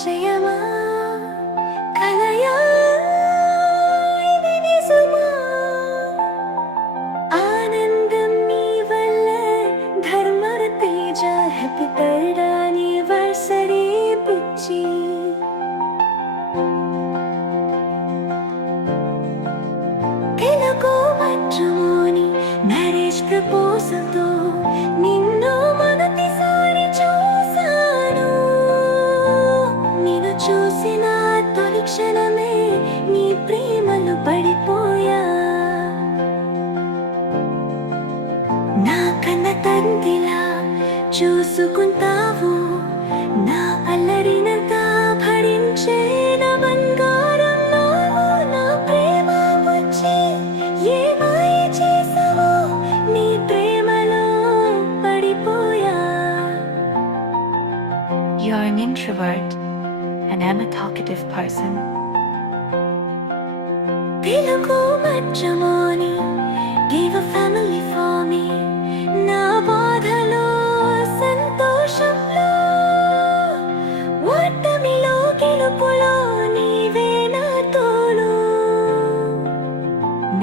పరిచయమా కలయా ఇది నిజమా ఆనందం నీ వల్లే ధర్మర తేజ హ్యాపీ థర్డ్ యానివర్సరీ బుజ్జి తెలుగు మ్యాట్రిమోనీ మ్యారేజ్ ప్రపోజల్తో నిన్ను మొదటిసారి చూశాను నిన్ను చూసిన తొలి క్షణమే నీ ప్రేమలో పడిపోయా నా కన్న తండ్రిలా చూసుకుంటావు నా అల్లరినంతా భరించే నా బంగారం నువ్వు నా ప్రేమ వచ్చి ఏ మాయ చేసావో నీ ప్రేమలో పడిపోయా. You're an introvert, and I'm a talkative person. Telugu matrimony gave a family for me నా బాధలో సంతోషంలో ఓటమిలో గెలుపులో నీవే నా తోడు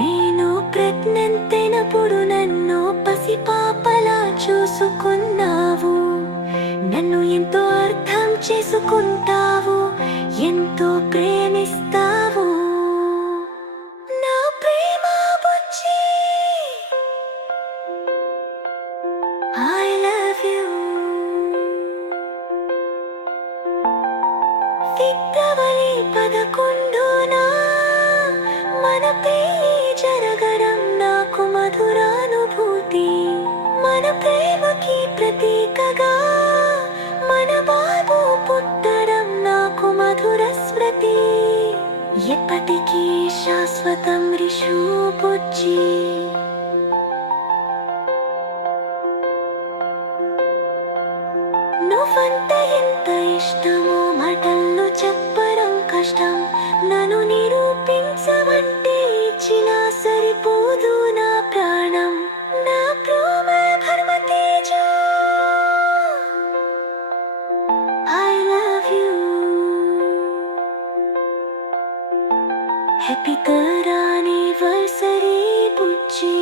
నేను ప్రెగ్నెంట్ అయినప్పుడు నన్ను పసిపాపలా చూసుకున్నావు నన్ను ఎంతో అర్థం చేసుకుంటావు ఎంతో ప్రేమిస్తావు నా ప్రేమ బుజ్జి I love you ఫిబ్రవరి 11న మన పెళ్లి జరగడం నాకు మధురానుభూతి మన ప్రేమకి ప్రతీకగా మన బాబు పుట్టడం నాకు మధుర స్మృతి ఎప్పటికీ శాశ్వతం రిషు బుజ్జి నువ్వంటే ఎంత ఇష్టమో మాటల్లో చెప్పడం కష్టం నన్ను నిరూపించమంటే ఇచ్చినా సరిపోదు నా ప్రాణం నా ప్రేమ ధర్మ Teja I love you happy third anniversary Bujji